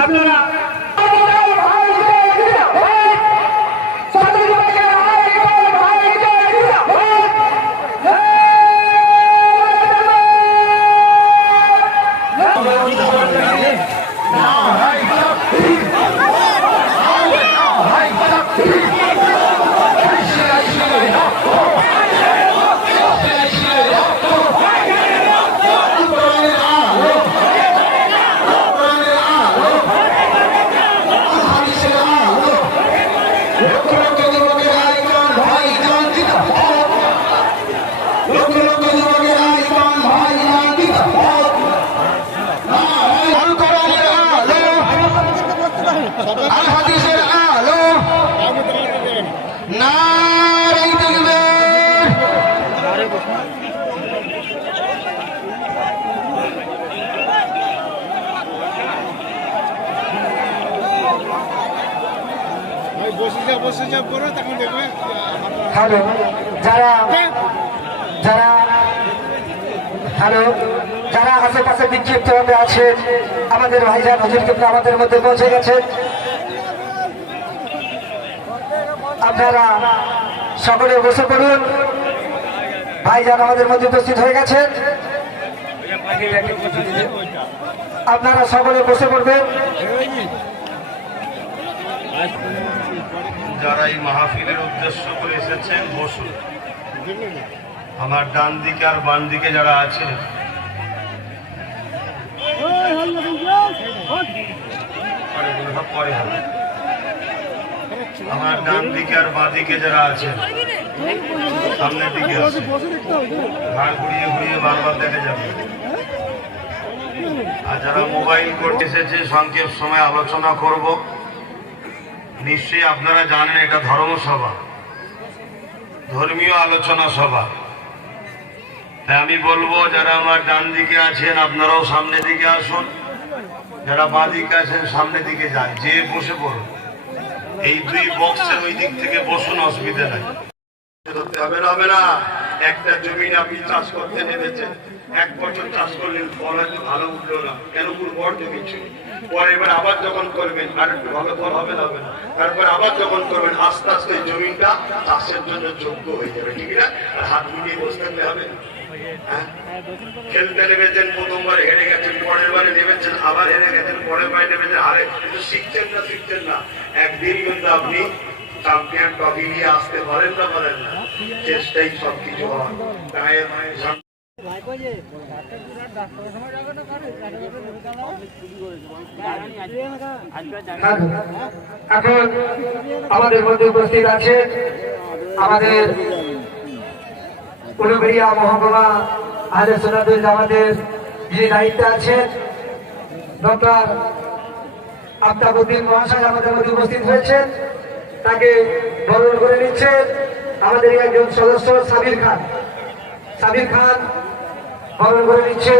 আপনারা আল হাদিসের আলো নারাই তাকবীর বসে যা বসে যা করো তখন দেখবে হ্যালো যারা যারা হ্যালো যারা আশেপাশে বিক্ষিপ্ত ভাবে আছেন আমাদের ভাইজান হজুর কিন্তু আমাদের মধ্যে পৌঁছে গেছেন আপনারা সকলে বসে পড়ুন। ভাইজান আমাদের মধ্যে উপস্থিত হয়ে গেছেন আপনারা সকলে বসে পড়বেন। যারা এই মাহফিলের উদ্দেশ্য করে এসেছেন, বসুন। আমার ডান দিকে আর বাম দিকে যারা আছেন। আমার ডান দিকে আর বাঁ দিকে যারা আছেন সামনের দিকে ঘাড় ঘুরিয়ে ঘুরিয়ে বারবার দেখে যাবে। আর যারা মোবাইল করতে এসেছে, সংক্ষেপ সময় আলোচনা করব। নিশ্চয়ই আপনারা জানেন এটা ধর্মসভা, ধর্মীয় আলোচনা সভা। তাই আমি বলব, যারা আমার ডান দিকে আছেন, আপনারাও সামনের দিকে আসুন। যারা বাঁ দিকে আছেন সামনের দিকে যান যে বসে পড়ুন। এই দুই বক্সের ওই দিক থেকে বসুন, অসুবিধা নাই। হবে না হবে না। একটা জমি আপনি চাষ করতে নেমেছেন, এক বছর চাষ করলেন, ফল হয়তো ভালো উঠল না। কেন উর্বর জমি ছিল। পরে এবার আবার যখন করবেন, আর একটু ভালো ফল হবে না হবে না। তারপর আবার যখন করবেন, আস্তে আস্তে জমিটা চাষের জন্য যোগ্য হয়ে যাবে, ঠিক না? আর হাত মিলিয়ে বসে থাকলে হবে হ্যাঁ? খেলতে নেমেছেন, প্রথমবার হেরে গেছেন, পরের বারে নেমেছেন, আবার হেরে গেছেন, পরের বারে নেমেছেন। হারে শিখছেন না শিখছেন না। একদিন কিন্তু আপনি চ্যাম্পিয়ন ট্রফি নিয়ে আসতে পারেন না পারেন না, চেষ্টাই সব কিছু হয় এখন আমাদের মধ্যে উপস্থিত আছে আমাদের উলুবেড়িয়া মহকুমা আহলে সোনাদুল জামাতের যিনি দায়িত্বে আছেন, ডক্টর আফতাবুদ্দিন মহাশয় আমাদের মধ্যে উপস্থিত হয়েছেন। তাকে বরণ করে নিচ্ছেন আমাদের একজন সদস্য সাবির খান। সাবির খান বরণ করে নিচ্ছে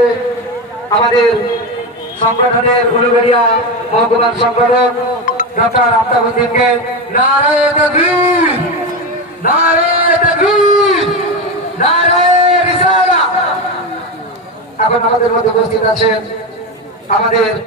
আমাদের সংগঠনের উলুবেড়িয়া মহকুমার সংগঠক ডক্টর নারায় রিসালা এখন আমাদের মধ্যে উপস্থিত আছেন আমাদের